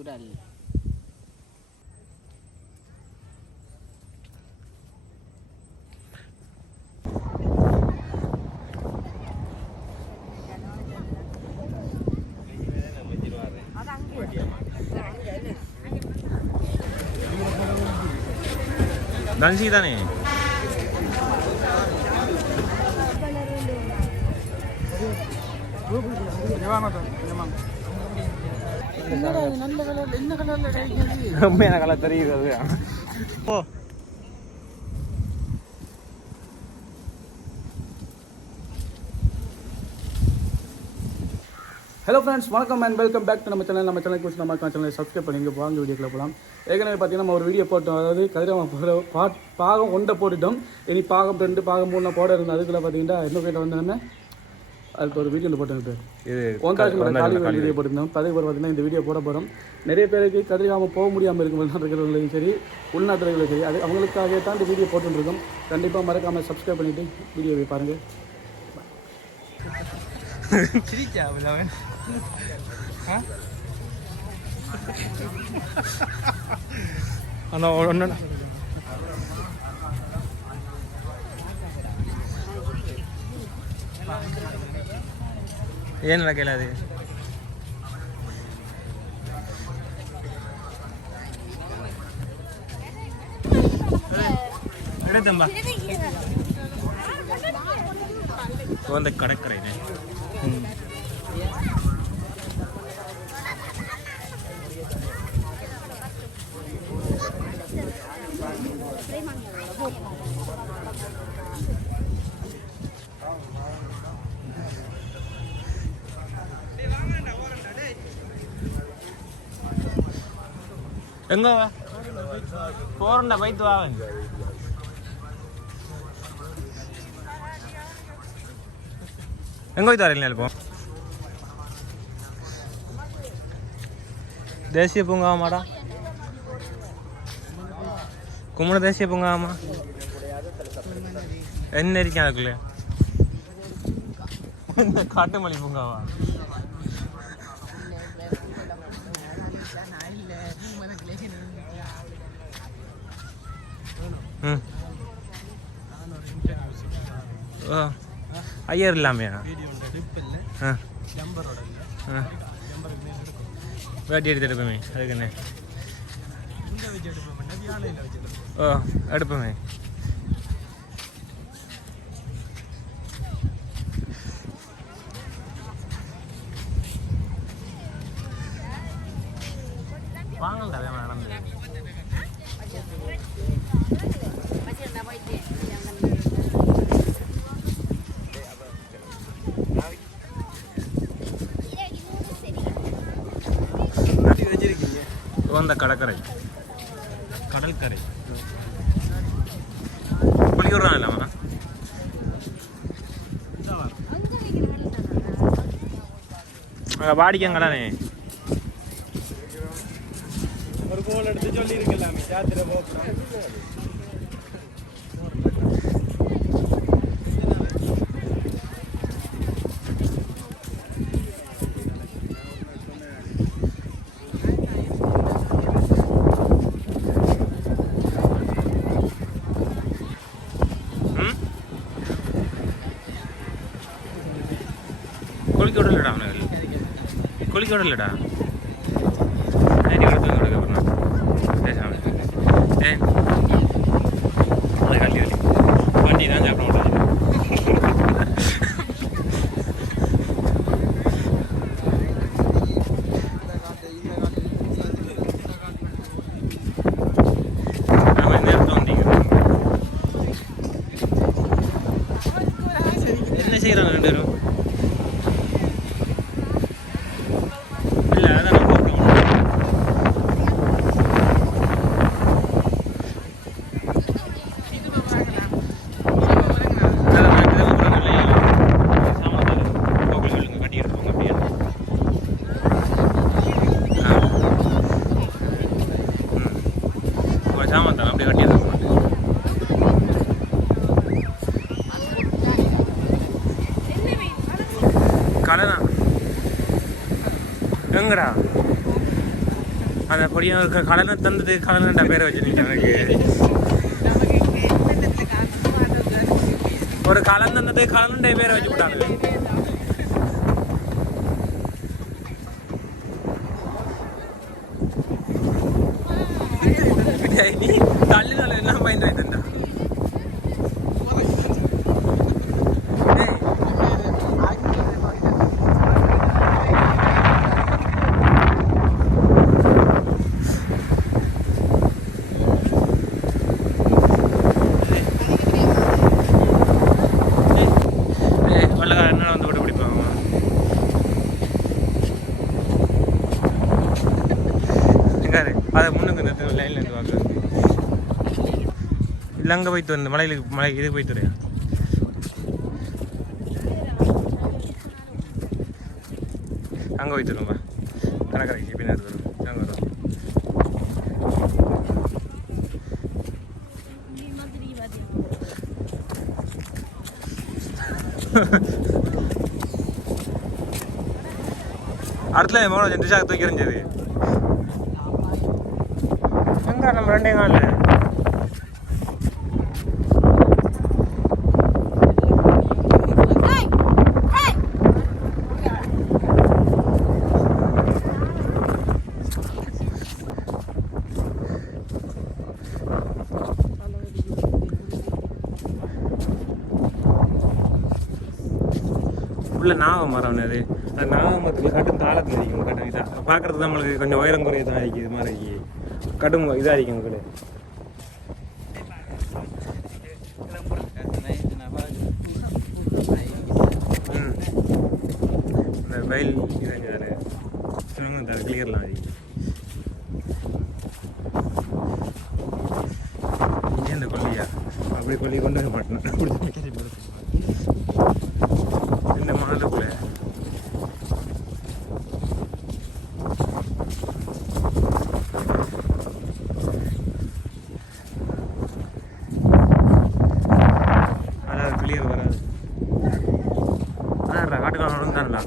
குரல் தன்சி தானே நல்ல கலர் என்ன கலர்ல உண்மையான கலர் தெரியுது ஓ ஹலோ ஃப்ரெண்ட்ஸ் வணக்கம் அண்ட் வெல்கம் பேக் டு நம்ம சேனல் நம்ம சேனல் குறித்து நம்ம சேனலை சப்ஸ்கிரைப் பண்ணிங்க வாங்க வீடியோக்குள்ள போகலாம் ஏற்கனவே பார்த்தீங்கன்னா நம்ம ஒரு வீடியோ போட்டோம். அதாவது கதிரவா போகிற பா பாகம் ஒன்றை போட்டுட்டோம். இனி பாகம் ரெண்டு பாகம் மூணு போட இருந்தது அதுக்குள்ள பார்த்தீங்கன்னா இன்னும் கேட்ட வந்து அதுக்கு ஒரு வீடியோ இது காலி வீடியோ போட்டிருந்தோம். போல் பார்த்தீங்கன்னா இந்த வீடியோ போட போகிறோம் நிறைய பேருக்கு கதிரிகாமல் போக முடியாமல் இருக்கும் வெளிநாட்டுகளுக்கும் சரி உள்நாட்டுகளுக்கும் சரி. அது அவங்களுக்காக தான் இந்த வீடியோ போட்டுருக்கோம் கண்டிப்பாக மறக்காமல் சப்ஸ்கிரைப் பண்ணிவிட்டு வீடியோவை பாருங்கள் அண்ணா ஒன்று ಏನು ಲಗೇಲ ಅದು ಒಂದು ಕಡಕ್ಕರ ಇದೆ. ಹ್ಞೂ எங்க? போறண்டா போயிட்டு வாவன் எங்க போயிட்டு வரீங்க இப்போ தேசிய பூங்காவாமாடா கும்பட தேசிய பூங்காவாமா என்ன இருக்கேன் அதுக்குள்ள? இந்த காட்டுமல்லி பூங்காவா ம் ஓ ஐயர் இல்லாமையா? வேட்டி எடுத்து எடுப்போமே அதுக்கு என்ன? ஓ எடுப்போமே வாங்கல்டா அதே மாதிரி நடந்து அந்த கடற்கரை. கடற்கரை. குளிக்கிறான் இல்லாம வாடிக்கங்கடானே ஒரு கோல் எடுத்து சொல்லி இருக்கலாமே சாத்திர போகணும் ம் குளிக்க விடலடா அவனுக்கு குளிக்க விடலடா நைட்டி கொடுத்து கொடுக்க அப்புறம் பேசாம ஏ அது கல்வி வலி வண்டி தான் சாப்பிட மாட்டாங்க நாம இந்த இடத்துல வந்தீங்க என்ன செய்யறாங்க ரெண்டு பேரும் இல்ல அதான் நான் போட்டோம் சாமான் அப்படியே கட்டி கலைனா எங்கடா அந்த பொடியும் ஒரு கடனை தந்தது கடனண்டா பேரை வச்சுருந்தீங்க எனக்கு. ஒரு கலன் தந்தது கலனுடைய பேரை வச்சு விட்டாங்க நீ தள்ளினால என்ன பயந்து வைத்தா வெள்ளக்கார என்ன வந்து விட்டு பிடிப்பாங்க எங்காரு அதை முன்னுக்கு இந்த லைன்ல இருந்து பார்க்க இல்லை அங்கே போய் வந்து மலையிலுக்கு மலை இதுக்கு போய் வரையா? அங்கே போய் வரும்பா கணக்கரைக்கு பின்னாடி வரும் அங்கே வரும். அடுத்துல மோனோ ஜென்டிஷாக தூக்கி எறிஞ்சது எங்க நம்ம ரெண்டே காலில் உள்ள நாக அது நாகமத்தில் நாக கட்டும் தாளத்தில் அடிக்கும் கட்டும் இதாக பார்க்குறதுக்கு நம்மளுக்கு கொஞ்சம் உயரம் குறைய தான் அடிக்குது இது மாதிரி கடும் இதாக அடிக்கும் உங்களுக்கு ம் இந்த வயல் இதாங்க சிவங்க தர கிளியர்லாம் அடிக்கும் இங்கே இந்த கொல்லியா அப்படி கொல்லி கொண்டு வந்து மாட்டேன் பிடிச்சி நிற்கிறது பிடிச்சி இந்த மாலுக்குள்ள அதாவது கிளியர் வராது அதான் காட்டுக்கான தானடா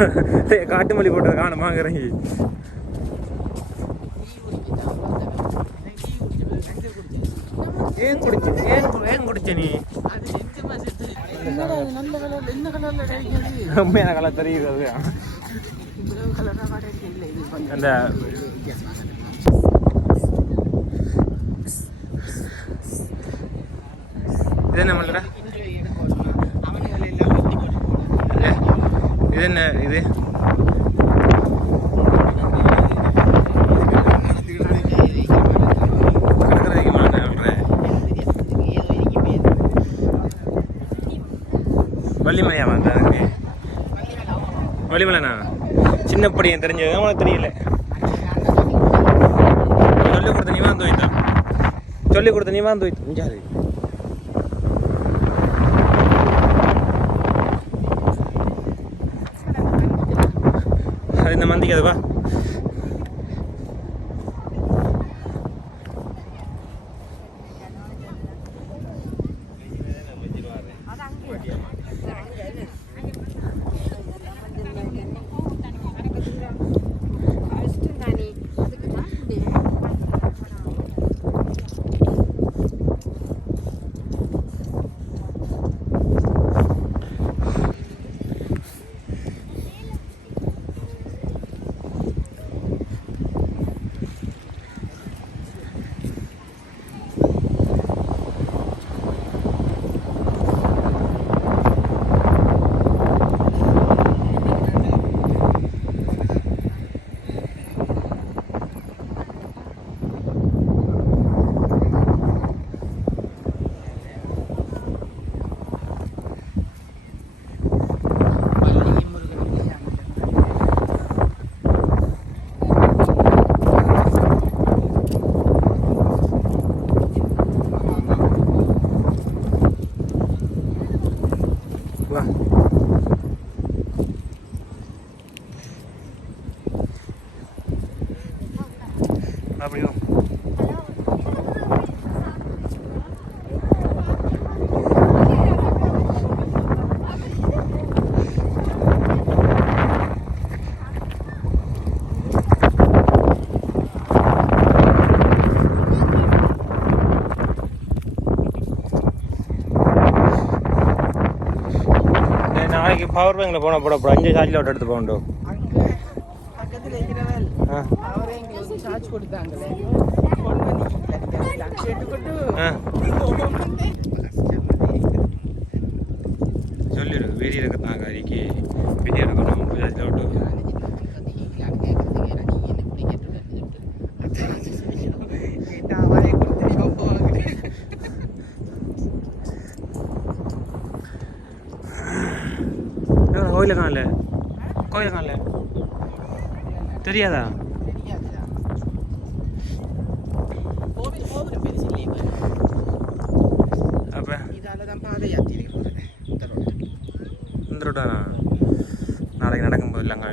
காட்டு மல்லி போட்டது காணுமாங்க இறங்கி ஏன் குடிச்ச ஏன் ஏன் குடிச்ச நீ? உண்மையான கலர் தெரியுது அந்த இது என்ன பண்ணுற இது என்ன இது கடற்கரை வைக்குமா சொல்கிறேன் வள்ளிமலையா வந்தா அதுக்கு வள்ளிமலைண்ணா சின்ன படியன் தெரிஞ்சது அவனுக்கு தெரியல. சொல்லிக் கொடுத்த நீ வந்து வைத்தா சொல்லிக் கொடுத்த நீ வந்து வைத்து அது இந்த மந்திக்கு அதுவா பவர் பேங்கில் போனால் போட போட. அஞ்சு சார்ஜில் விட்டு எடுத்து போகணும் அங்க பக்கத்துல இருக்கிறவள் ஆ அவரே எங்களுக்கு சார்ஜ் கொடுத்தாங்களே கொண்டு வந்து அங்க எடுத்துக்கிட்டு ஆ சொல்லிடு வீடியோ எடுக்கத்தான் கறிக்கு வீடியோ எடுக்கணும் சார்ஜில் விட்டு கோயில காணல கோயில காணல தெரியாதா? அப்போ இந்த ரோட்டா நாளைக்கு நடக்கும்போது இல்லைங்க.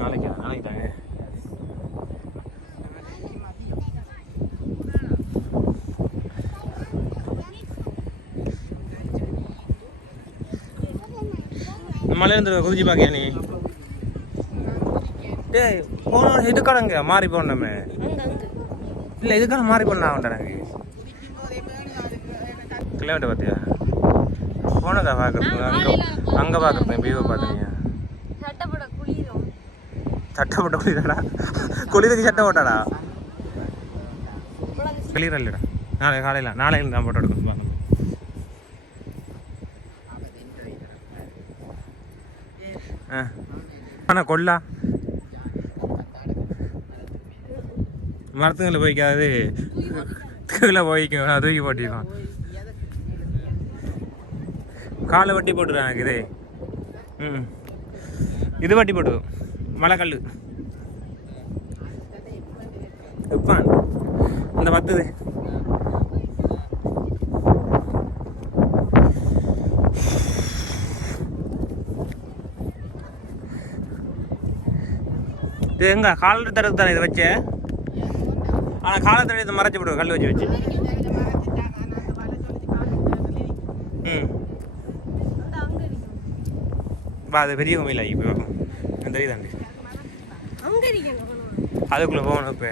நாளைக்கு? நாளைக்கு தாங்க மலையிலேருந்து குதிச்சு பார்க்கியா நீ? டேய் போன இதுக்கானங்க மாறி போனோமே. இல்லை இதுக்கான மாறி போன எனக்கு? கிலோமீட்டர் பார்த்தியா போனதா பார்க்குறது அங்கே அங்கே பார்க்குறேன் வியூவை குளிரும். சட்டை போட்ட குளிரடா? குளிருக்கு சட்டை போட்டாடா? இல்லைடா நாளை காலையில் நாளைக்கு தான் போட்டோ எடுக்கணும் ஆ. ஆனால் கொல்லா. மரத்துங்களில் போய்க்காது. கீழே போய்க்கும். நான் தூக்கி போட்டிருக்கோம் காலை வட்டி போட்டுருவேன் எனக்கு இது. ம். இது வட்டி போட்டு மலைக்கல் உப்பான். அந்த பத்துது. இது எங்க? கால் தரது தானே இதை வச்சேன் ஆனால் காலை தடவை இதை மறைச்சி விடுவோம் கல் வச்சு வச்சு. ம். வா அது பெரிய கோயில் ஆகி போய் பார்க்கும் தெரியுதாண்டி? அதுக்குள்ளே போகணும் இப்போ.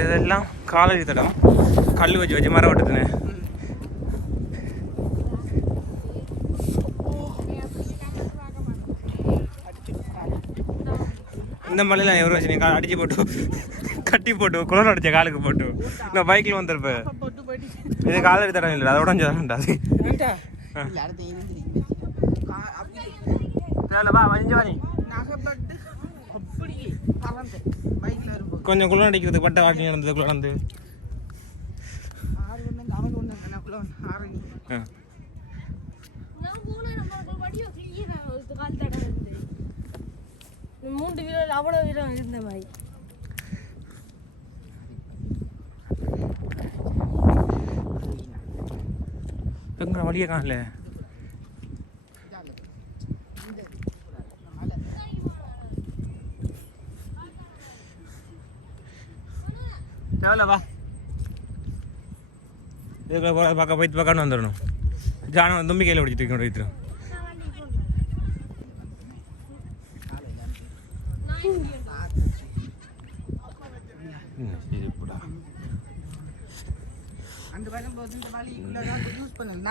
இதெல்லாம் காலேஜ் தடம். கல் வச்சு வச்சு மரம் வெட்டுதுன்னு. இந்த மலையில எவரும் வச்சு நீ கால் அடிச்சு போட்டு கட்டி போட்டு குளர் அடிச்ச காலுக்கு போட்டு. நான் பைக்கில் வந்திருப்பேன். இது காலேஜ் தடம் இல்லை அதை உடஞ்சு தரண்டா கொஞ்சம் குளம் அடிக்கிறதுக்கு பட்ட வாக்கிங் நடந்ததுக்குள்ள நடந்து ஆறு ஒண்ணு அவன் ஒண்ணு எனக்குள்ள ஒண்ணு ஆறு நீ. ஆ நான் போன நம்ம வடிவ கிளியரா கால் தடம் இருந்து மூன்று வீரர் அவ்வளோ வீரம் இருந்த மாதிரி. எங்க வழியே காணல? தேவையில்லவா இதுக்குள்ள போகிற பார்க்க போயிட்டு பார்க்கணும் வந்துடணும். ஜானம் தும்பி கையில் பிடிச்சி தூக்கி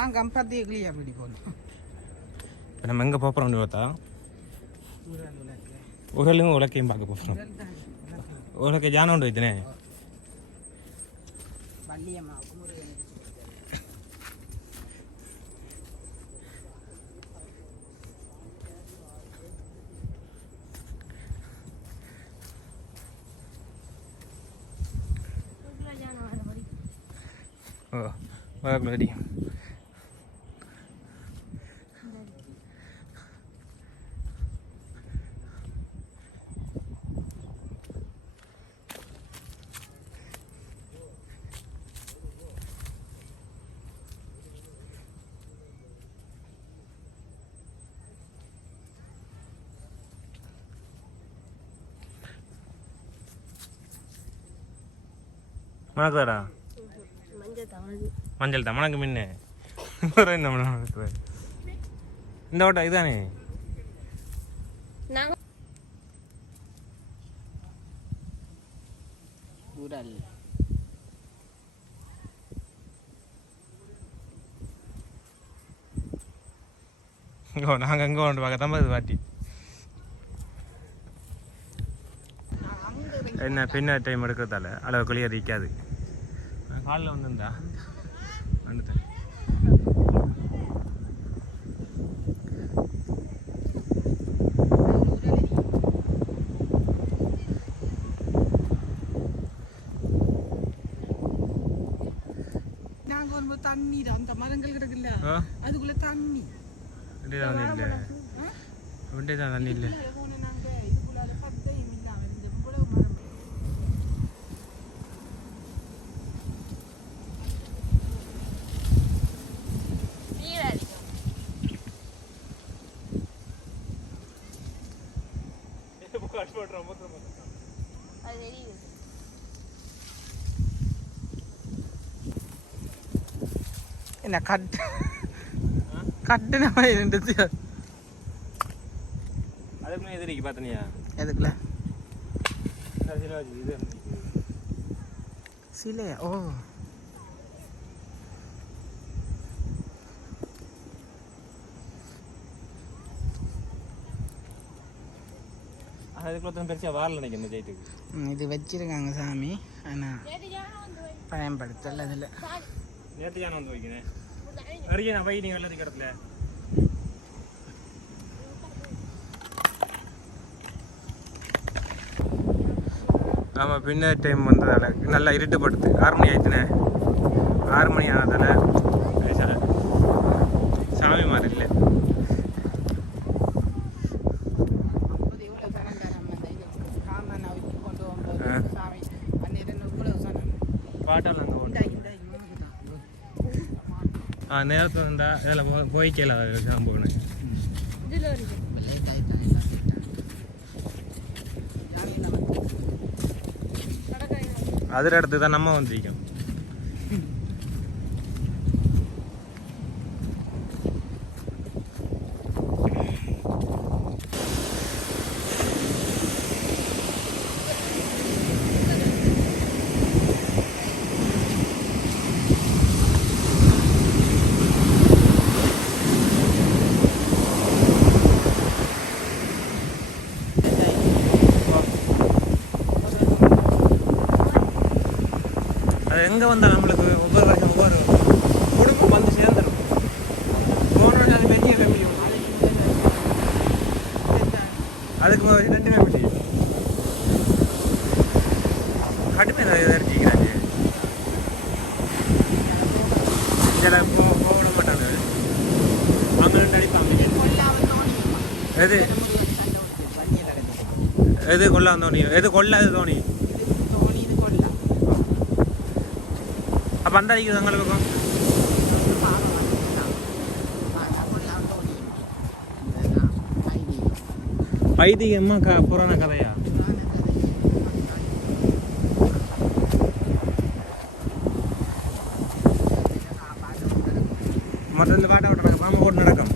நான் கம்பத்தே கிளியா அப்படி போனோம் இப்போ நம்ம எங்கே போகிறோம்னு பார்த்தா உரலும் உலக்கையும் பார்க்க போகிறோம் உலக்கை ஜானம் உண்டு வைத்தனே வள்ளியம்மா குமுறையன் ஓ உலக்கடி மணக்குதாடா மஞ்சள் தான் மணக்கு மின்னு. இந்த மணக்குது இந்த ஓட்டா இதுதானே ஊரல் நாங்க அங்க இங்கே ஒன்று பார்க்க தான் இது வாட்டி என்ன பின்ன டைம் எடுக்கிறதால அளவு குளியர் இருக்காது காலில் வந்துருந்தா? வந்துட்டேன். தண்ணி அந்த மரங்கள் கிடக்குல்ல அதுக்குள்ள தண்ணி. தண்ணி இல்லை. தண்ணி இல்லை இதுல போன நாங்க இதுக்குள்ளால பத்தையும் இல்லாம இந்த இவ்வளவு மரம் நீர் அடிக்கும் அது தெரியுது என்ன கட் கட்டுன மாதிரி இருந்துச்சு அதுக்குள்ளே எதிரிக்கு பார்த்தனியா எதுக்குள்ள இது சிலையா ஓ இது வச்சிருக்காங்க சாமி ஆனா பயன்படுத்தல அதில் நேற்று யானை வந்து வைக்கிறேன் ஒரு தனி அறிய நான் நீங்கள் ஆமாம் பின்ன டைம் வந்ததால் நல்லா இருட்டுப்படுத்து ஆறு மணி ஆயிடுச்சுனே ஆறு மணி ஆனதால் பேசல சாமி மாதிரி இல்லை ஆ. பாட்டால் அங்கே உண்டு ஆ நேரத்தில் இருந்தால் இதில் போய் கீழே தான் போகணும் இருக்கு அதில் இடத்துக்கு தான் நம்ம வந்திருக்கோம் அது எங்கே வந்தால் நம்மளுக்கு ஒவ்வொரு வருஷம் ஒவ்வொரு குடும்பம் வந்து சேர்ந்துடும் போனோடனே அது பெரிய ஃபேமிலி அதுக்கு முதல்ல ரெண்டு ஃபேமிலி கடுமை ஏதாவது இருக்கீங்கிறாங்க இதில் போ போக மாட்டாங்க அங்கே ரெண்டு அடிப்பாங்க எது? எது கொல்லாம் தோணி? எது கொள்ள எது தோணி? அப்போ அந்த அடிக்குது எங்களுக்கு பக்கம் ஐதீகமாக க புராண கதையா மற்ற இந்த பாட்டை விட்டுறாங்க மாமா கூட நடக்கும்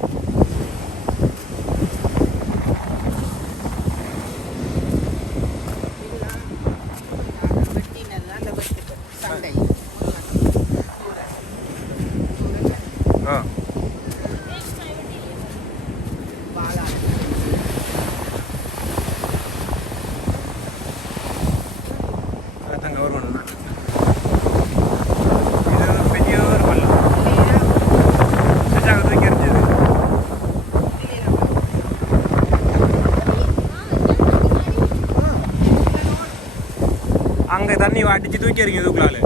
ஆ அதான் கவர்மெண்ட் தான் இது ஒரு பெரிய ஒரு பள்ளம் செஞ்சாங்க தூக்கி எறிஞ்சது அங்கே தண்ணி அடிச்சு தூக்கி எறிங்க இதுக்குள்ளால.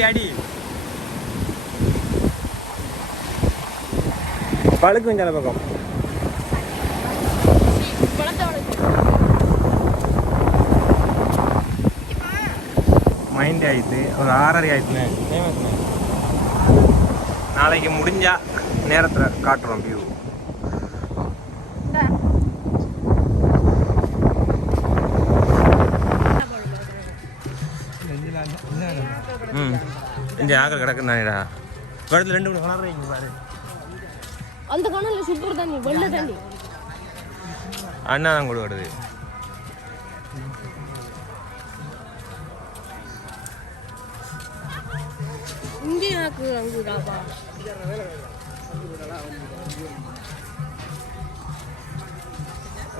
எப்படி அடி. பழுக்கு கொஞ்சம் பக்கம். மைண்ட் ஆயிடுது ஒரு ஆறரை ஆயிடுச்சுண்ணே நாளைக்கு முடிஞ்சா நேரத்தில் காட்டுறோம் வியூ இங்கே ஆக்கள் கிடக்குறாடா இடத்துல ரெண்டு மூணு வளர்றீங்க பாரு. அந்த கணல்ல சூப்பர் தண்ணி வெள்ளை தண்ணி அண்ணா தான் கூட வருது இங்கே எனக்கு அங்குடாப்பா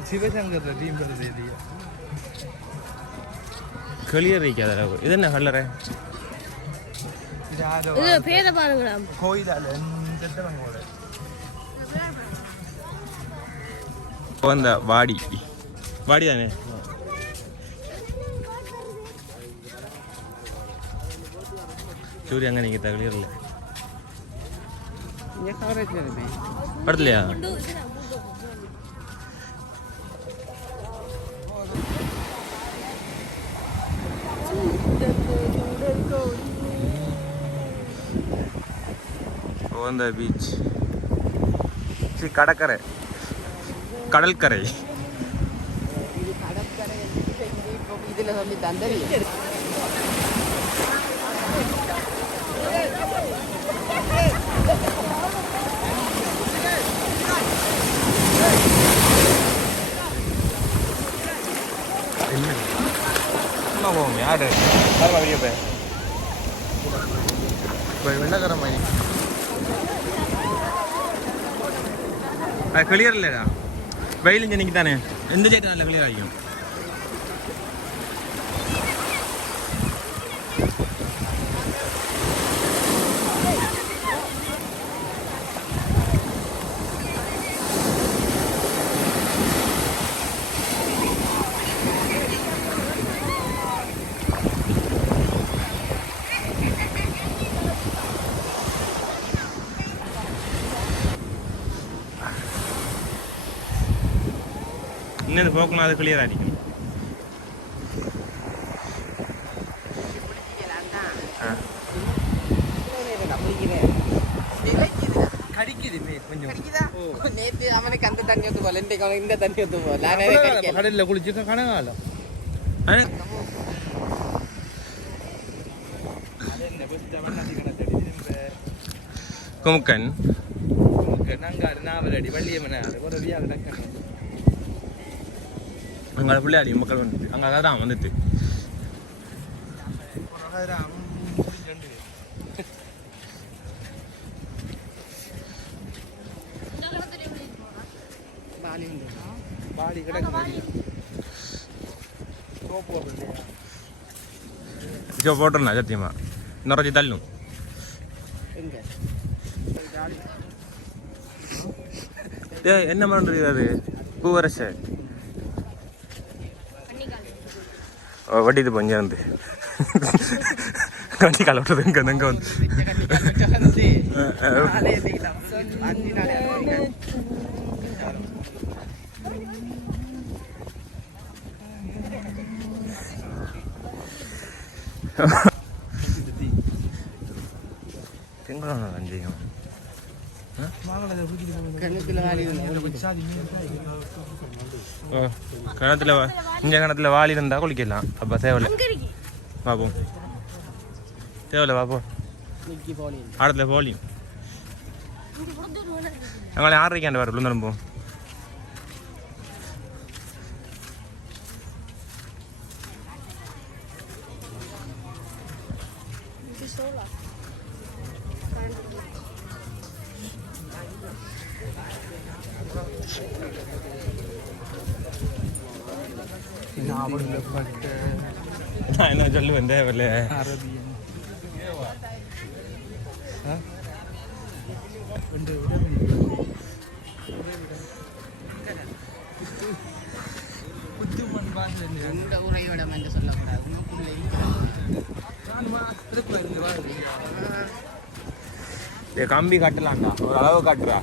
சிவசங்கர் டீம் கிளியர் வைக்காத இது என்ன கல்லறை இது பேர பாருங்களா கோயிலால வந்த வாடி வாடி தானே சூரிய அங்கே நீங்கள் கிளியரில் இங்கே கவரேஜ் படத்துலையா ஓந்த பீச் சரி கடற்கரை கடற்கரை இதில் சொல்லி தந்தரி சும்மா போவோம் யாரு யாருமா வெளியே போய் இப்போ வெள்ளக்காரன் மாதிரி அது கிளியர் இல்லைடா. வெயில் இன்னைக்கு தானே. எந்த சேட்டு நல்ல கிளியர் போக்கணும் அது கிளியர் கொஞ்சம். நேத்து அவனுக்கு அந்த தண்ணி ஒத்து போல இன்றைக்கு அவனுக்கு இந்த தண்ணி ஒத்து போல. கடலில் குளிச்சிருக்க கனகாலம்? குமுக்கன். நாங்கள் நாவலடி வள்ளியம்மனார் ஒரு டக்கணும் அங்கே பிள்ளையாடி மக்கள் வந்துட்டு அங்கே அதான் வந்துட்டு. ஜோ உண்டு. பாடி கிடக்கு சோப்பு சத்தியமா நிறைய தள்ளும் என்ன பண்ணுறது அது பூவரச வட்டிது பஞ்சம் வந்து வண்டி கால விட்டது இங்கே இங்கே வந்து வந்து அஹ், அஹ். கிணத்துல வா- இந்த கிணத்துல வாளி இருந்தால் குளிக்கலாம் அப்போ தேவையில்ல அங்க இருக்கு பார்ப்போம் தேவையில்ல பார்ப்போம் நிக்கி போலி ஆடத்துல போலி இங்க கொடுத்து ஒரு வேலை இருக்கு. ഞങ്ങളെ ആറരയ്ക്കാണ്ട് വരും വിളുന്നേരം പോകും நான் என்ன சொல்லுவேன் என்று சொல்லக்கூடாது கம்பி கட்டலாம்டா. ஒரு அளவு கட்டுறா.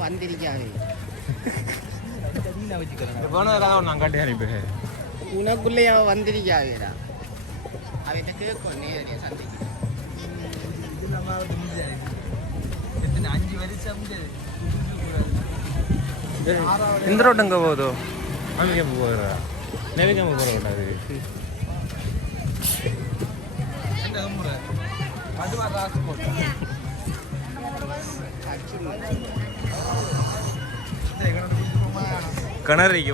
வந்திருக்காது போன கதை நான் உனக்குள்ளேயே அவன் கேட்கும் நேரடியாக சந்தைக்கு அஞ்சு வருஷம் இந்த ரோட்டு எங்கே போகுதோ அங்கே போகிறா நெவிக்காம போகிற கூடாது கிணறுக்கு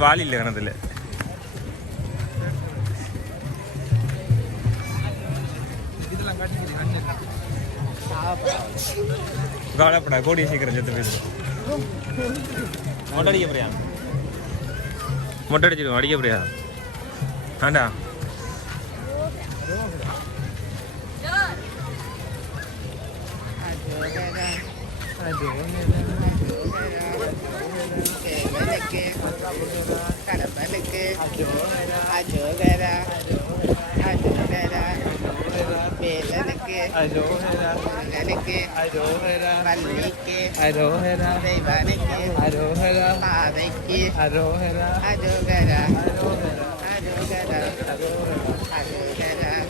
வாலி இல்லை கிணத்துல. கவலைப்படா கோடி சீக்கிரம் செத்து போயிடும் மொட்டை அடிக்க போறியா? மொட்டை அடிச்சிடும் அடிக்க போறியா? ஆண்டா வேலனுக்கு எனக்கு வள்ளிக்கு தெய்வானுக்கு பாதைக்கு அஜோகரா அஜோகரா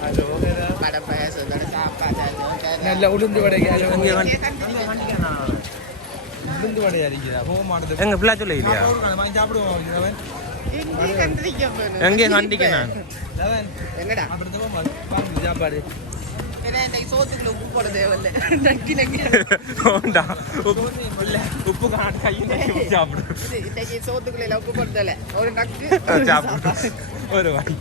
அஜோகரா படப்பய சுந்தர சாப்பாடு நல்ல உளுந்து வடைக்கு உளுந்து வடை அடிக்கிறா போக மாட்டேது எங்க பிள்ளை சொல்ல இல்லையா சாப்பிடுவோம் எங்கே கண்டிக்க நான் என்னடா சாப்பாடு ஏன்னா இன்னைக்கு சோத்துக்குள்ள உப்பு போட தேவையில்ல. நக்கி நக்கி. வேண்டாம் உப்பு உப்பு காட்டு கையில் சாப்பிடு. இது இன்னைக்கு சோத்துக்குள்ள எல்லாம் உப்பு போட தேவையில்ல ஒரு நக்கு. சாப்பிடு. ஒரு வாய்.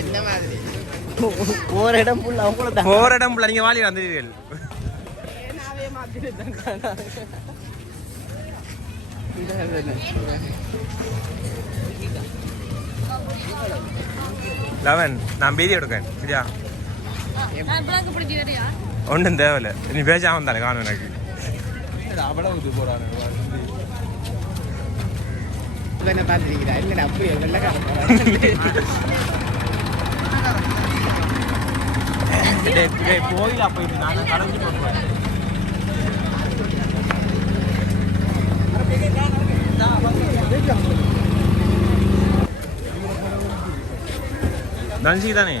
என்ன மாதிரி? ஒரு இடம் புள்ள அவங்கள தான். போற இடம் பிள்ளை நீங்க வாலி வந்துடுவீர்கள் மாத்திருந்தேன் லெவன் நான் பீதி எடுக்கேன் சரியா ஒன்றும் தேவையில்ல நீ பேசாம இருந்தாலே காணும் எனக்கு அவ்வளவு இது கடைஞ்சி போடுவேன் தன்சி தானே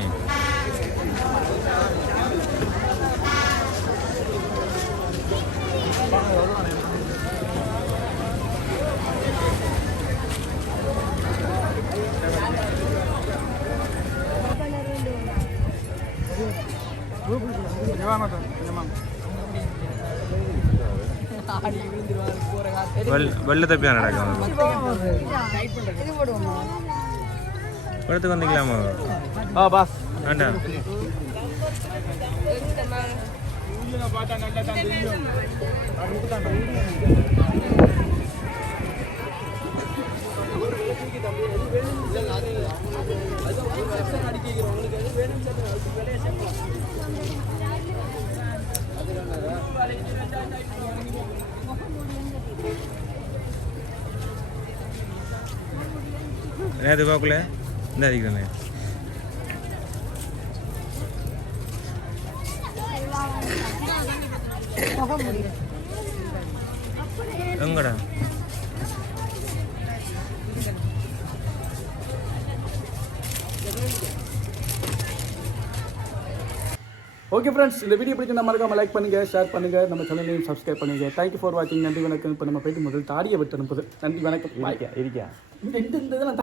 வெள்ள வெள்ள தப்பியா நடக்கும் படத்துக்கு வந்துக்கலாமா ஆ பாஸ் வேண்டாம். நேற்று பார்க்கல இந்த அடிக்கிறேன் எங்கடா? ஓகே ஃப்ரெண்ட்ஸ் இந்த வீடியோ பிடிச்சி நம்ம மறக்காம லைக் பண்ணுங்க ஷேர் பண்ணுங்க நம்ம சேனலையும் சப்ஸ்கிரைப் பண்ணுங்க. தேங்க்யூ ஃபார் வாட்சிங் நன்றி வணக்கம். இப்போ நம்ம போயிட்டு முதல் தாடியை விட்டு அனுப்புது. நன்றி வணக்கம். இருக்கா இந்த இந்த இதெல்லாம்